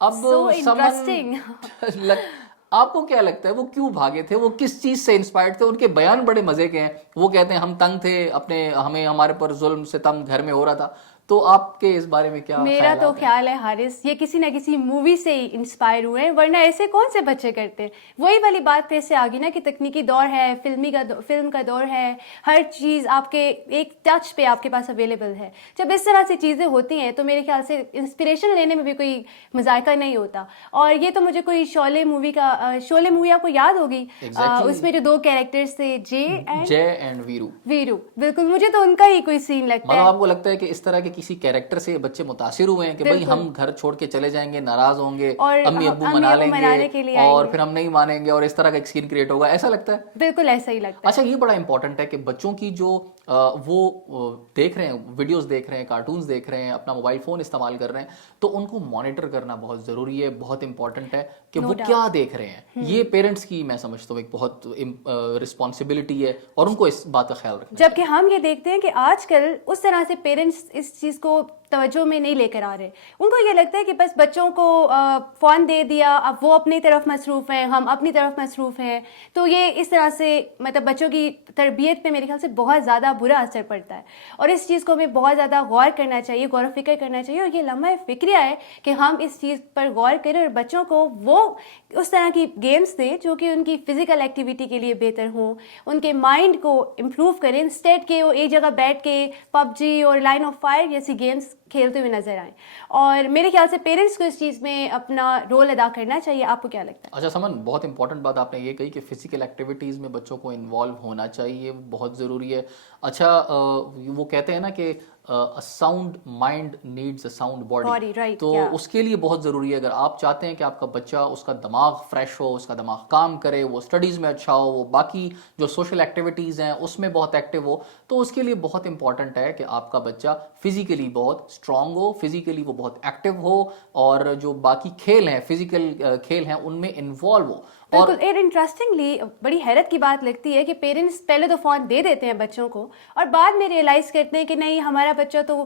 اب So interesting. آپ کو کیا لگتا ہے وہ کیوں بھاگے تھے, وہ کس چیز سے انسپائرڈ تھے؟ ان کے بیان بڑے مزے کے ہیں, وہ کہتے ہیں ہم تنگ تھے اپنے, ہمارے پر ظلم ستم گھر میں ہو رہا تھا. تو آپ کے اس بارے میں کیا میرا تو خیال ہے حارث یہ کسی نہ کسی مووی سے ہی انسپائر ہوئے ہیں, ورنہ ایسے کون سے بچے کرتے ہیں. وہی والی بات پھر سے آ گئی نا کہ تکنیکی دور ہے, فلم کا دور ہے, ہر چیز آپ کے ایک ٹچ پہ آپ کے پاس اویلیبل ہے. جب اس طرح سے چیزیں ہوتی ہیں تو میرے خیال سے انسپریشن لینے میں بھی کوئی مذائقہ نہیں ہوتا. اور یہ تو مجھے کوئی شعلے مووی آپ کو یاد ہوگی, اس میں جو 2 کیریکٹرز تھے جے اینڈ ویرو, بالکل مجھے تو ان کا ہی کوئی سین لگتا ہے. آپ کو لگتا ہے کہ اس طرح کے کسی کیریکٹر سے بچے متاثر ہوئے ہیں کہ بھائی ہم گھر چھوڑ کے چلے جائیں گے, ناراض ہوں گے, امی ابو منا لیں گے اور پھر ہم نہیں مانیں گے, اور اس طرح کا ایک سین کریٹ ہوگا, ایسا لگتا ہے؟ بالکل ایسا ہی لگتا ہے. اچھا, یہ بڑا امپورٹنٹ ہے کہ بچوں کی جو وہ دیکھ رہے ہیں, ویڈیوز دیکھ رہے ہیں, کارٹونز دیکھ رہے ہیں, اپنا موبائل فون استعمال کر رہے ہیں, تو ان کو مانیٹر کرنا بہت ضروری ہے, بہت امپورٹنٹ ہے کہ وہ کیا دیکھ رہے ہیں. یہ پیرنٹس کی میں سمجھتا ہوں ایک بہت رسپانسبلٹی ہے, اور ان کو اس بات کا خیال رکھنا. جبکہ ہم یہ دیکھتے ہیں کہ آج کل اس طرح سے پیرنٹس اس چیز کو توجہ میں نہیں لے کر آ رہے. ان کو یہ لگتا ہے کہ بس بچوں کو فون دے دیا, اب وہ اپنی طرف مصروف ہیں, ہم اپنی طرف مصروف ہیں. تو یہ اس طرح سے مطلب بچوں کی تربیت پہ میرے خیال سے بہت زیادہ برا اثر پڑتا ہے, اور اس چیز کو ہمیں بہت زیادہ غور کرنا چاہیے, غور و فکر کرنا چاہیے. اور یہ لمحہ فکریہ ہے کہ ہم اس چیز پر غور کریں اور بچوں کو وہ اس طرح کی گیمز دیں جو کہ ان کی فزیکل ایکٹیویٹی کے لیے بہتر ہوں, ان کے مائنڈ کو امپروو کریں, انسٹیڈ کہ وہ ایک جگہ بیٹھ کے PUBG اور لائن آف فائر جیسی گیمز کھیلتے ہوئے نظر آئیں. اور میرے خیال سے پیرنٹس کو اس چیز میں اپنا رول ادا کرنا چاہیے. آپ کو کیا لگتا ہے؟ اچھا سمن, بہت امپورٹنٹ بات آپ نے یہ کہی کہ فزیکل ایکٹیویٹیز میں بچوں کو انوالو ہونا چاہیے, بہت ضروری ہے. اچھا, وہ کہتے ہیں نا کہ sound mind needs a sound body, تو اس کے لیے بہت ضروری ہے, اگر آپ چاہتے ہیں کہ آپ کا بچہ, اس کا دماغ فریش ہو, اس کا دماغ کام کرے, وہ اسٹڈیز میں اچھا ہو, وہ باقی جو سوشل ایکٹیویٹیز ہیں اس میں بہت ایکٹیو ہو, تو اس کے لیے بہت امپورٹنٹ ہے کہ آپ کا بچہ فزیکلی بہت اسٹرانگ ہو, فزیکلی وہ بہت ایکٹیو ہو, اور جو باقی کھیل ہیں, فزیکل کھیل ہیں, ان میں انوالو ہو. بالکل. اور انٹرسٹنگلی بڑی حیرت کی بات لگتی ہے کہ پیرنٹس پہلے تو فون دے دیتے ہیں بچوں کو, اور بعد میں ریئلائز کرتے ہیں کہ نہیں, ہمارا بچہ تو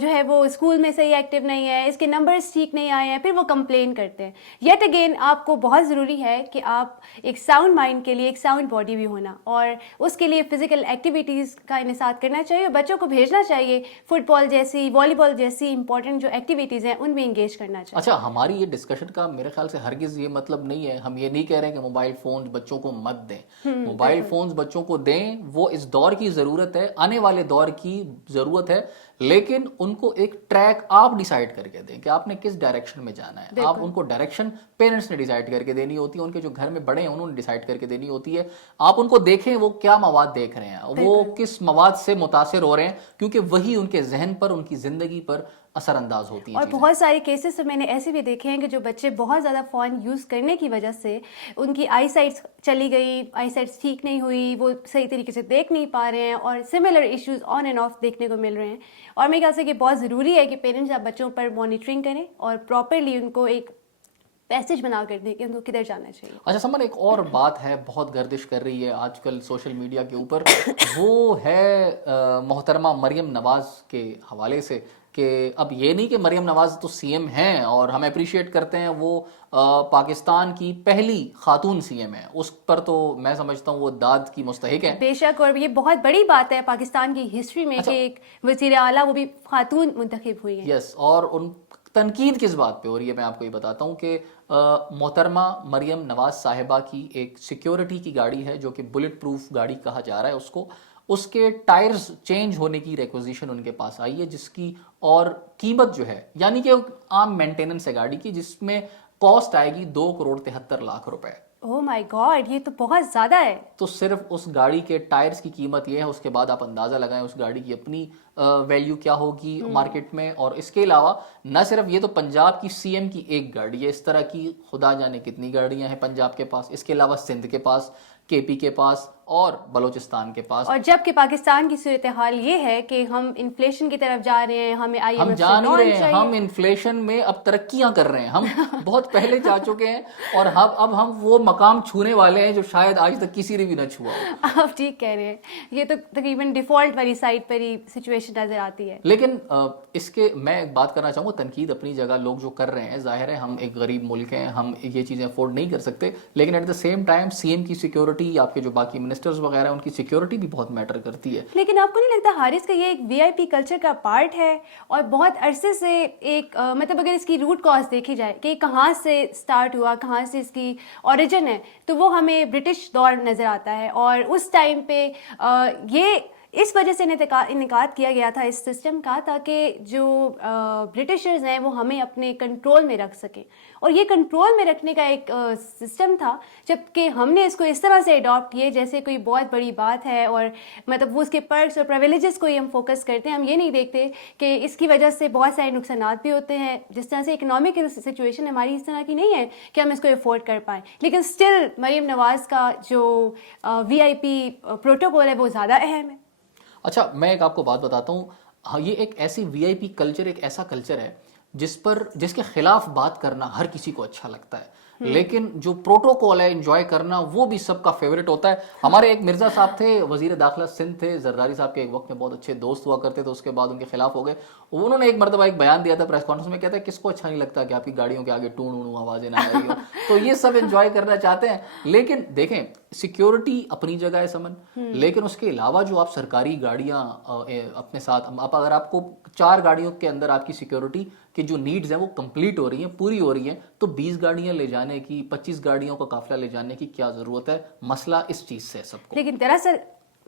جو ہے وہ اسکول میں صحیح ایکٹیو نہیں ہے, اس کے نمبرز ٹھیک نہیں آئے ہیں, پھر وہ کمپلین کرتے ہیں. یٹ اگین آپ کو بہت ضروری ہے کہ آپ ایک ساؤنڈ مائنڈ کے لیے ایک ساؤنڈ باڈی بھی ہونا, اور اس کے لیے فزیکل ایکٹیویٹیز کا انعقاد کرنا چاہیے, اور بچوں کو بھیجنا چاہیے فٹ بال جیسی, والی بال جیسی امپورٹنٹ جو ایکٹیویٹیز ہیں ان میں انگیج کرنا چاہیے. اچھا, ہماری یہ ڈسکشن کا میرے خیال سے ہرگز یہ مطلب نہیں ہے, ہم یہ نہیں کہہ رہے کہ موبائل فون بچوں کو مت دیں. موبائل فونز بچوں کو دیں, وہ اس دور کی ضرورت ہے, آنے والے دور کی ضرورت ہے, لیکن ان کو ایک ٹریک آپ ڈیسائیڈ کر کے دیں کہ آپ نے کس ڈائریکشن میں جانا ہے. آپ ان کو ڈائریکشن پیرنٹس نے ڈیسائیڈ کر کے دینی ہوتی ہے, ان کے جو گھر میں بڑے ہیں انہوں نے ڈیسائیڈ کر کے دینی ہوتی ہے. آپ ان کو دیکھیں وہ کیا مواد دیکھ رہے ہیں, وہ کس مواد سے متاثر ہو رہے ہیں, کیونکہ وہی ان کے ذہن پر, ان کی زندگی پر اثر انداز ہوتی ہیں. اور بہت سارے کیسز تو میں نے ایسے بھی دیکھے ہیں کہ جو بچے بہت زیادہ فون یوز کرنے کی وجہ سے ان کی آئی سائٹس چلی گئی, آئی سائٹس ٹھیک نہیں ہوئی, وہ صحیح طریقے سے دیکھ نہیں پا رہے ہیں, اور similar issues on and of دیکھنے کو مل رہے ہیں. اور میرے خیال سے کہ بہت ضروری ہے کہ پیرنٹس آپ بچوں پر مانیٹرنگ کریں اور پراپرلی ان کو ایک پیسج بنا کر دیں کہ ان کو کدھر جانا چاہیے. اچھا سمن, ایک اور بات ہے بہت گردش کر رہی ہے آج کل سوشل میڈیا کے اوپر, وہ ہے محترمہ مریم نواز کے حوالے سے, کہ اب یہ نہیں کہ مریم نواز تو سی ایم ہیں اور ہم اپریشیٹ کرتے ہیں, وہ پاکستان کی پہلی خاتون سی ایم ہے, اس پر تو میں سمجھتا ہوں وہ داد کی مستحق ہے. بے شک, اور یہ بہت بڑی بات ہے پاکستان کی ہسٹری میں کہ ایک وزیر اعلیٰ وہ بھی خاتون منتخب ہوئی ہیں. یس, اور ان تنقید کس بات پہ ہو رہی ہے, میں آپ کو یہ بتاتا ہوں کہ محترمہ مریم نواز صاحبہ کی ایک سیکیورٹی کی گاڑی ہے جو کہ بلٹ پروف گاڑی کہا جا رہا ہے اس کو, اس کے ٹائرز چینج ہونے کی ریکوزیشن ان کے پاس آئی ہے, جس کی اور قیمت جو ہے, یعنی کہ عام مینٹیننس ہے گاڑی کی, جس میں کاسٹ آئے گی 2,73,00,000 روپے. اوہ مائی گاڈ, یہ تو بہت زیادہ ہے. تو صرف اس گاڑی کے ٹائرز کی قیمت یہ ہے, اس کے بعد آپ اندازہ لگائیں اس گاڑی کی اپنی ویلیو کیا ہوگی مارکیٹ میں. اور اس کے علاوہ نہ صرف یہ تو پنجاب کی سی ایم کی ایک گاڑی ہے, اس طرح کی خدا جانے کتنی گاڑیاں ہیں پنجاب کے پاس, اس کے علاوہ سندھ کے پاس, کے پی کے پاس اور بلوچستان کے پاس. اور جبکہ پاکستان کی صورتحال یہ ہے کہ ہم انفلیشن کی طرف جا رہے ہیں, ہمیں آئی ایم ہم ایف جا نہیں رہے ہیں, ہم انفلیشن میں اب ترقیاں کر رہے ہیں, ہم بہت پہلے جا چکے ہیں اور اب ہم وہ مقام چھونے والے ہیں جو شاید آج تک کسی نے بھی نہ چھوا ہو. آپ ٹھیک کہہ رہے ہیں, یہ تو تقریباً ڈیفالٹ والی سائٹ پر ہی سچویشن نظر آتی ہے. لیکن اس کے میں ایک بات کرنا چاہوں گا, تنقید اپنی جگہ لوگ جو کر رہے ہیں, ظاہر ہے ہم ایک غریب ملک ہیں, ہم یہ چیزیں افورڈ نہیں کر سکتے, لیکن at the same time C M کی سیکیورٹی, آپ کے جو باقی منسٹرز وغیرہ ان کی سیکیورٹی بھی بہت میٹر کرتی ہے. لیکن آپ کو نہیں لگتا حارث کا یہ ایک وی آئی پی کلچر کا پارٹ ہے, اور بہت عرصے سے ایک مطلب اگر اس کی روٹ کاز دیکھی جائے کہ کہاں سے سٹارٹ ہوا, کہاں سے اس کی اوریجن ہے, تو وہ ہمیں برٹش دور نظر آتا ہے. اور اس ٹائم پہ یہ اس وجہ سے انعقاد کیا گیا تھا اس سسٹم کا, تاکہ جو برٹشرز ہیں وہ ہمیں اپنے کنٹرول میں رکھ سکیں. اور یہ کنٹرول میں رکھنے کا ایک سسٹم تھا, جبکہ ہم نے اس کو اس طرح سے اڈاپٹ کیے جیسے کوئی بہت بڑی بات ہے, اور مطلب وہ اس کے پرکس اور پریویلیجز کو ہی ہم فوکس کرتے ہیں. ہم یہ نہیں دیکھتے کہ اس کی وجہ سے بہت سارے نقصانات بھی ہوتے ہیں. جس طرح سے اکنامکل سچویشن ہماری اس طرح کی نہیں ہے کہ ہم اس کو افورڈ کر پائیں, لیکن اسٹل مریم نواز کا جو وی آئی پی پروٹوکول ہے وہ زیادہ اہم ہے. اچھا, میں ایک آپ کو بات بتاتا ہوں, یہ ایک ایسی وی آئی پی کلچر, ایک ایسا کلچر ہے جس کے خلاف بات کرنا ہر کسی کو اچھا لگتا ہے, لیکن جو پروٹوکول ہے انجوائے کرنا وہ بھی سب کا فیوریٹ ہوتا ہے. ہمارے ایک مرزا صاحب تھے, وزیر داخلہ سندھ تھے, زرداری صاحب کے ایک وقت میں بہت اچھے دوست ہوا کرتے تھے, اس کے بعد ان کے خلاف ہو گئے. انہوں نے ایک مرتبہ ایک بیان دیا تھا پریس کانفرنس میں, کہتا ہے کس کو اچھا نہیں لگتا کہ آپ کی گاڑیوں کے آگے ٹون ٹون آوازیں نہ آ رہی ہو. تو یہ سب انجوائے کرنا چاہتے ہیں, لیکن دیکھیں سیکیورٹی اپنی جگہ ہے سمن, لیکن اس کے علاوہ جو آپ سرکاری گاڑیاں اپنے ساتھ, اگر آپ کو 4 گاڑیوں کے اندر آپ کی سیکیورٹی کی جو نیڈز ہیں وہ کمپلیٹ ہو رہی ہیں, پوری ہو رہی ہیں, تو 20 گاڑیاں لے جانے کی, 25 گاڑیوں کا قافلہ لے جانے کی کیا ضرورت ہے؟ مسئلہ اس چیز سے سب کو. لیکن دراصل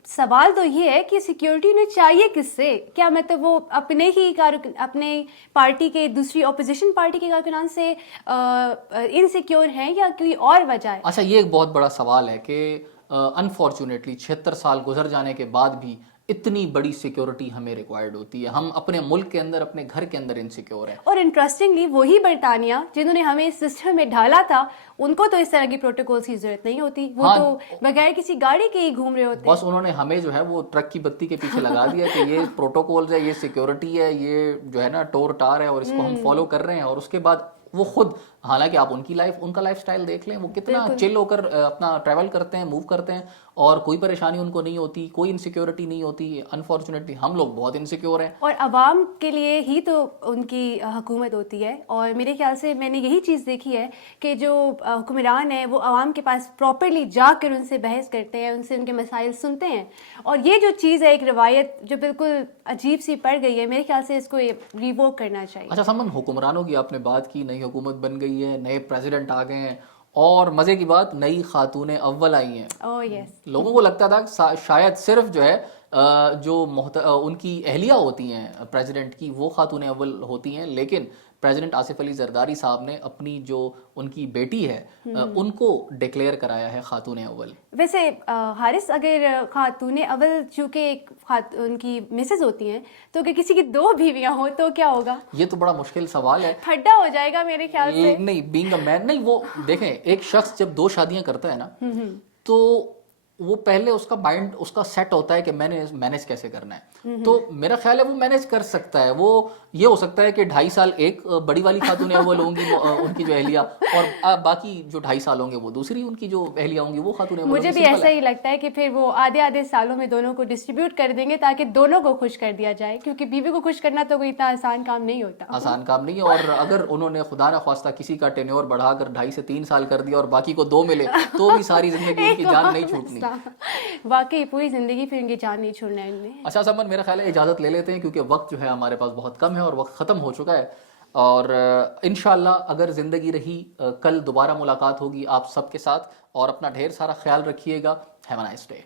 سوال تو یہ ہے کہ سیکیورٹی انہیں چاہیے کس سے؟ کیا مطلب وہ اپنے ہی اپنے پارٹی کے دوسری اپوزیشن پارٹی کے کارکنان سے انسیکیور ہیں یا کوئی اور وجہ ہے؟ اچھا, یہ ایک بہت بڑا سوال ہے کہ انفارچونیٹلی 76 سال گزر جانے کے بعد بھی اتنی بڑی سیکیورٹی ہمیں ریکوائرڈ ہوتی ہے. ہم اپنے ملک کے اندر, اپنے گھر کے اندر انسیکیور ہیں. اور انٹرسٹنگلی وہی برطانیہ جنہوں نے ہمیں اس سسٹم میں ڈالا تھا, ان کو تو اس طرح کی پروٹوکولز کی ضرورت نہیں ہوتی, وہ تو بغیر کسی گاڑی کے ہی گھوم رہے ہوتے. بس انہوں نے ہمیں جو ہے وہ ٹرک کی بتی کے پیچھے لگا دیا کہ یہ پروٹوکولز ہے, یہ سیکیورٹی ہے, یہ جو ہے نا ٹور ٹار ہے, اور اس کو ہم فالو کر رہے ہیں. اور اس کے بعد وہ خود, حالانکہ آپ ان کا لائف سٹائل دیکھ لیں, وہ کتنا چل ہو کر اپنا ٹریول کرتے ہیں, موو کرتے ہیں, اور کوئی پریشانی ان کو نہیں ہوتی, کوئی انسیکیورٹی نہیں ہوتی. انفارچونیٹلی ہم لوگ بہت انسیکیور ہیں. اور عوام کے لیے ہی تو ان کی حکومت ہوتی ہے, اور میرے خیال سے میں نے یہی چیز دیکھی ہے کہ جو حکمران ہیں وہ عوام کے پاس پراپرلی جا کر ان سے بحث کرتے ہیں, ان سے ان کے مسائل سنتے ہیں. اور یہ جو چیز ہے, ایک روایت جو بالکل عجیب سی پڑ گئی ہے, میرے خیال سے اس کو ریووک کرنا چاہیے. اچھا سمن, حکمرانوں کی آپ نے بات کی, نئی حکومت بن گئی ہے, نئے پریزیڈنٹ آ گئے ہیں, اور مزے کی بات نئی خاتون اول آئی ہیں. لوگوں کو لگتا تھا شاید صرف جو ہے جو ان کی اہلیہ ہوتی ہیں پریزیڈنٹ کی وہ خاتون اول ہوتی ہیں, لیکن پریزیڈنٹ آصف علی زرداری صاحب نے اپنی جو ان کی بیٹی ہے ان کو ڈکلیئر کرایا ہے خاتون اول. ویسے حارث, اگر خاتون اول چونکہ ان کی مسز ہوتی ہیں, تو کہ کسی کی 2 بیویاں ہوں تو کیا ہوگا؟ یہ تو بڑا مشکل سوال ہے, ٹھڈا ہو جائے گا میرے خیال سے. نہیں, بینگ اے مین نہیں, وہ دیکھیں ایک شخص جب 2 شادیاں کرتا ہے نا, تو وہ پہلے اس کا مائنڈ اس کا سیٹ ہوتا ہے کہ میں نے مینیج کیسے کرنا ہے. تو میرا خیال ہے وہ مینیج کر سکتا ہے. وہ یہ ہو سکتا ہے کہ 2.5 سال ایک بڑی والی خاتون اول ہوں گی ان کی جو اہلیہ, اور باقی جو 2.5 سال ہوں گے وہ دوسری ان کی جو اہلیہ ہوں گی وہ خاتون اول. مجھے بھی ایسا ہی لگتا ہے کہ پھر وہ آدھے سالوں میں دونوں کو ڈسٹریبیوٹ کر دیں گے تاکہ دونوں کو خوش کر دیا جائے, کیونکہ بیوی کو خوش کرنا تو کوئی اتنا آسان کام نہیں ہوتا. آسان کام نہیں ہے, اور اگر انہوں نے خدا نہ خواستہ کسی کا ٹینیور بڑھا کر 2.5 سے 3 سال کر دیا اور باقی کو 2 ملے, تو بھی ساری زندگی ان کی جان نہیں چھوٹنی. واقعی پوری زندگی پھر ان کی جان نہیں چھوڑنا ہے انہیں. اچھا سمن, میرا خیال ہے اجازت لے لیتے ہیں کیونکہ وقت جو ہے ہمارے پاس بہت کم ہے اور وقت ختم ہو چکا ہے, اور انشاءاللہ اگر زندگی رہی کل دوبارہ ملاقات ہوگی آپ سب کے ساتھ, اور اپنا ڈھیر سارا خیال رکھیے گا. Have a nice day.